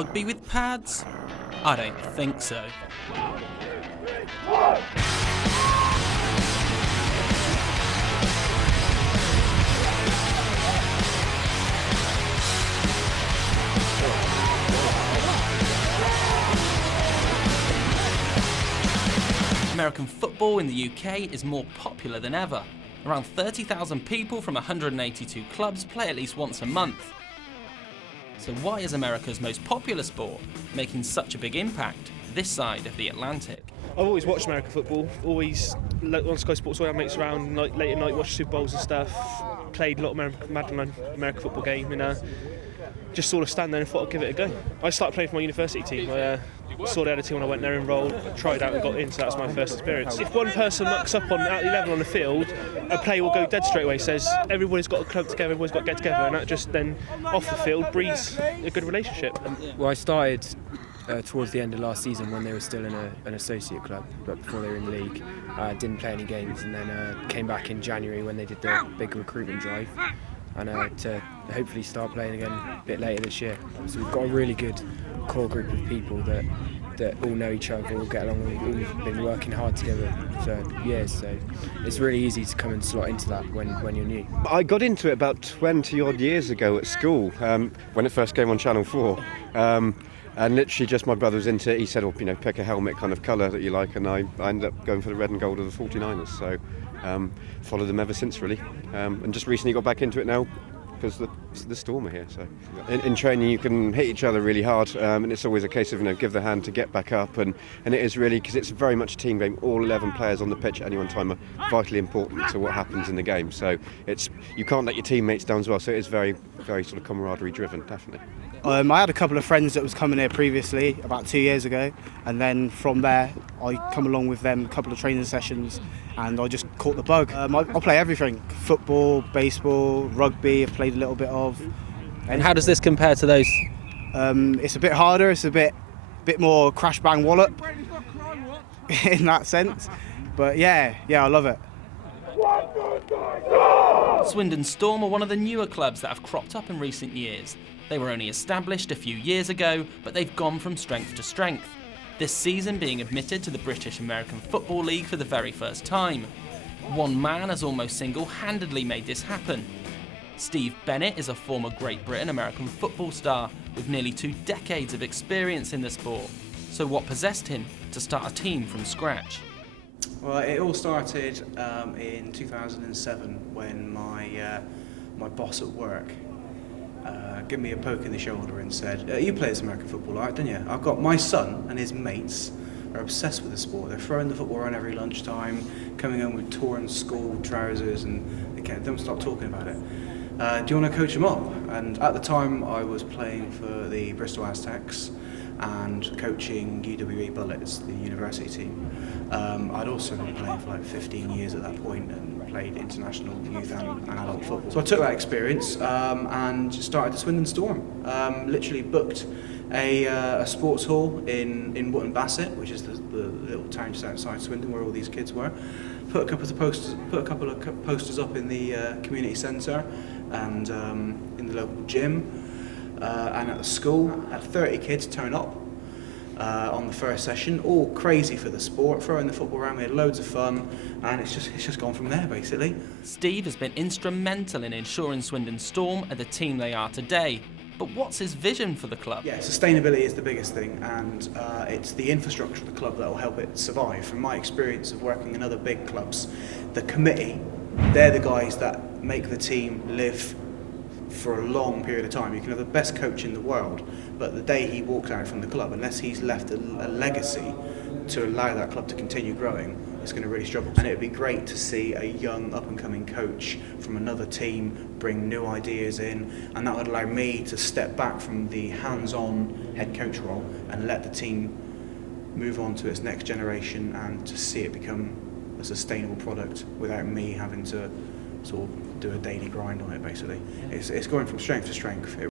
rugby with pads? I don't think so. American football in the UK is more popular than ever. Around 30,000 people from 182 clubs play at least once a month. So why is America's most popular sport making such a big impact this side of the Atlantic? I've always watched American football, always on Sky Sports, all our mates around, late at night, watched Super Bowls and stuff, played a lot of American football game, and just sort of stand there and thought I'd give it a go. I started playing for my university team. I saw they had a team when I went there, enrolled, tried out and got in, so that was my first experience. If one person mucks up at 11 on the field, a player will go dead straight away, says everybody's got to club together, everybody's got to get together, and that just then, off the field, breeds a good relationship. Well, I started towards the end of last season when they were still in an associate club, but before they were in the league. Didn't play any games, and then came back in January when they did the big recruitment drive, and to hopefully start playing again a bit later this year. So we've got a really good core group of people that all know each other, all get along, all been working hard together for years, so it's really easy to come and slot into that when you're new. I got into it about 20 odd years ago at school, when it first came on Channel 4. And literally just my brother was into it. He said, pick a helmet kind of colour that you like, and I ended up going for the red and gold of the 49ers, so followed them ever since really, and just recently got back into it now because the Storm are here. So in training you can hit each other really hard, and it's always a case of give the hand to get back up, and it is really, because it's very much a team game. All 11 players on the pitch at any one time are vitally important to what happens in the game, so you can't let your teammates down as well, so it is very, very sort of camaraderie driven, definitely. I had a couple of friends that was coming here previously about 2 years ago, and then from there I come along with them a couple of training sessions, and I just caught the bug. I play everything: football, baseball, rugby. I've played a little bit of. And how does this compare to those? It's a bit harder. It's a bit more crash bang wallop in that sense. But yeah, I love it. Swindon Storm are one of the newer clubs that have cropped up in recent years. They were only established a few years ago, but they've gone from strength to strength, this season being admitted to the British American Football League for the very first time. One man has almost single-handedly made this happen. Steve Bennett is a former Great Britain American football star with nearly 2 decades of experience in the sport. So what possessed him to start a team from scratch? Well, it all started in 2007 when my boss at work gave me a poke in the shoulder and said, "You play this American football, right, don't you? I've got my son and his mates are obsessed with the sport. They're throwing the football around every lunchtime, coming home with torn school trousers, and they don't stop talking about it. Do you want to coach them up?" And at the time, I was playing for the Bristol Aztecs and coaching UWE Bullets, the university team. I'd also been playing for like 15 years at that point and played international youth and adult football. So I took that experience and started the Swindon Storm. Literally booked a sports hall in Wootton Bassett, which is the little town just outside Swindon where all these kids were. Put a couple of posters up in the community centre and in the local gym and at the school. Had 30 kids turn up on the first session, all crazy for the sport, throwing the football around. We had loads of fun, and it's just gone from there basically. Steve has been instrumental in ensuring Swindon Storm are the team they are today. But what's his vision for the club? Yeah, sustainability is the biggest thing, and it's the infrastructure of the club that will help it survive. From my experience of working in other big clubs, the committee, they're the guys that make the team live for a long period of time. You can have the best coach in the world, but the day he walks out from the club, unless he's left a legacy to allow that club to continue growing, it's going to really struggle. And it would be great to see a young up-and-coming coach from another team bring new ideas in, and that would allow me to step back from the hands-on head coach role and let the team move on to its next generation and to see it become a sustainable product without me having to sort of do a daily grind on it basically. It's going from strength to strength.